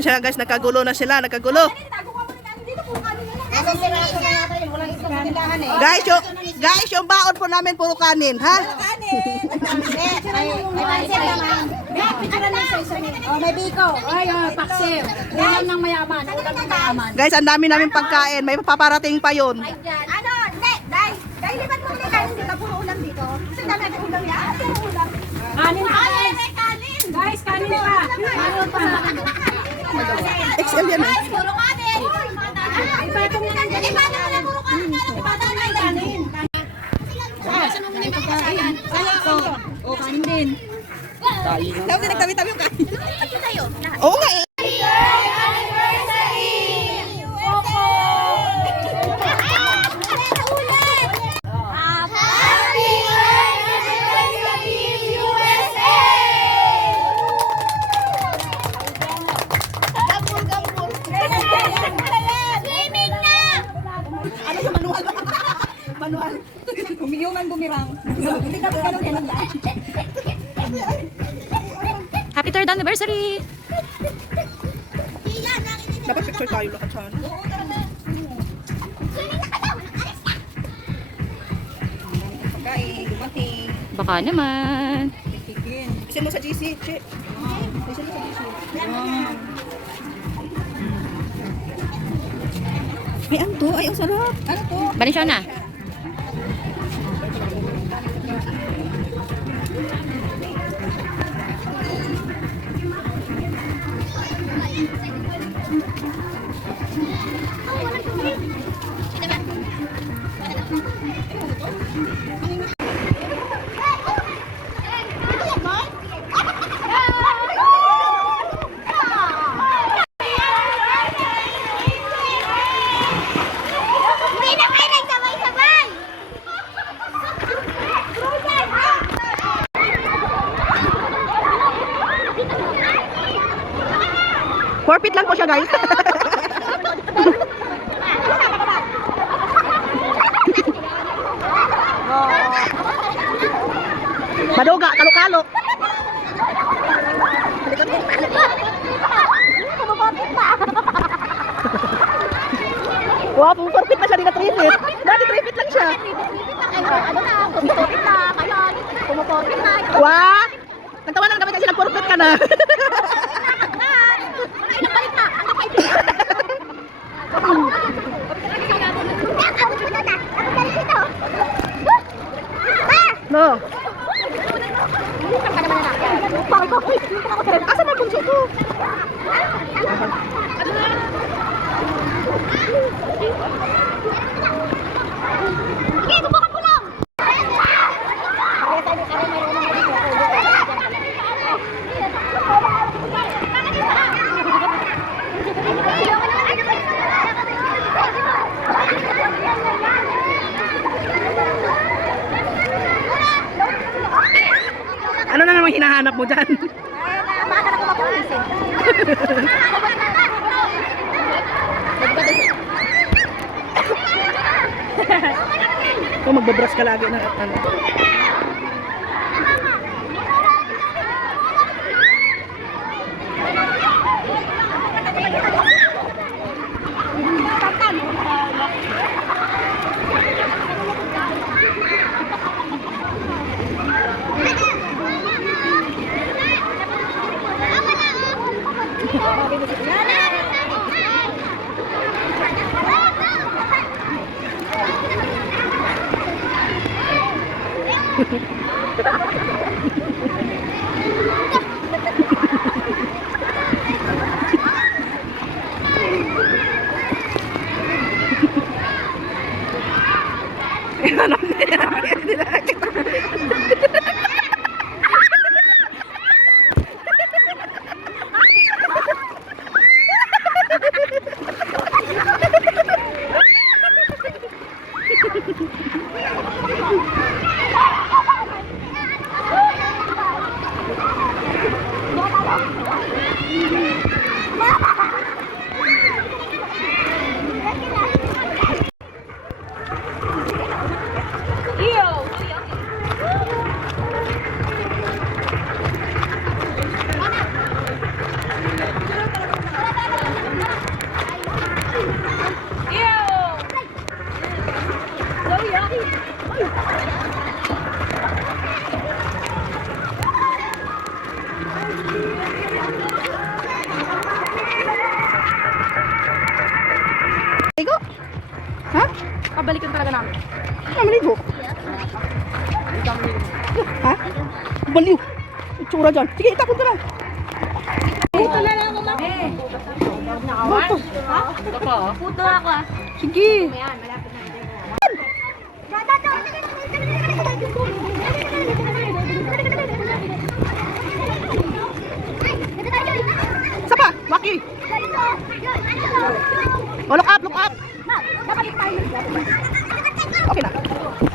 Ayan siya guys, nagkagulo na sila, nagkagulo. Guys, yung baon po namin puro kanin, ha? May biko. Ay, paksiw. Ulam ng mayaman. Ulam ng mayaman. Guys, ang dami namin pagkain. May paparating pa yun. Ano? Hindi. Dahil lipat mo ulit kanin dito. Puro ulam dito. Kasi dami natin ulam yan. Puro ulam. Kanin pa, Ay, guys. may kanin. Guys, kanin pa. Kanin pa. XL yan eh. Puro kanin. Ipatong na lang. Ipatong mo na puro kanin. Ipatong na kanin. Saan mo muna yung pagkain? O, kanin din. Dapat nagtabi-tabi yung kanin. Ito tayo. Oo nga eh. Manual. Umiyungan bumirang. Hindi ka ganun yan lang. Happy 3rd anniversary! Dapat picture tayo lahat sa ano. Pagkain, dumating. Baka naman. Isin mo sa GC, che. Isin mo sa GC. Ay, ano to? Ay, ang sarap. Ano to? Balenciaga. Hindi na kayo nagsabay-sabay! Forfeit lang po siya, guys. Maduga, kalo-kalo. Wow, forfeit na siya, di na 3 feet. Dati 3 feet lang siya. Ano na, kumupopit na, kaya kumupopit na. Wow! Nagtawa lang dapat kasi nag-forfeit ka na. Ay, nabalik na. Ano kayo? Ako dito na. Ako dali dito. No. Asa na punso ko? Sige, tubukan ko lang. Ano na naman hinahanap mo dyan? Baka na ako mapulis eh. Ikaw magbabrush ka lagi ng ano. kakabalikan talaga namin. Ah, maligo. Ha? Baliw. Itsura dyan. Sige, itapon ko lang. Puto na lang ako, ma'am. Bato. Puto ako ah. Sige. Isa pa. Waki. Oh, look up, look up. Okay na.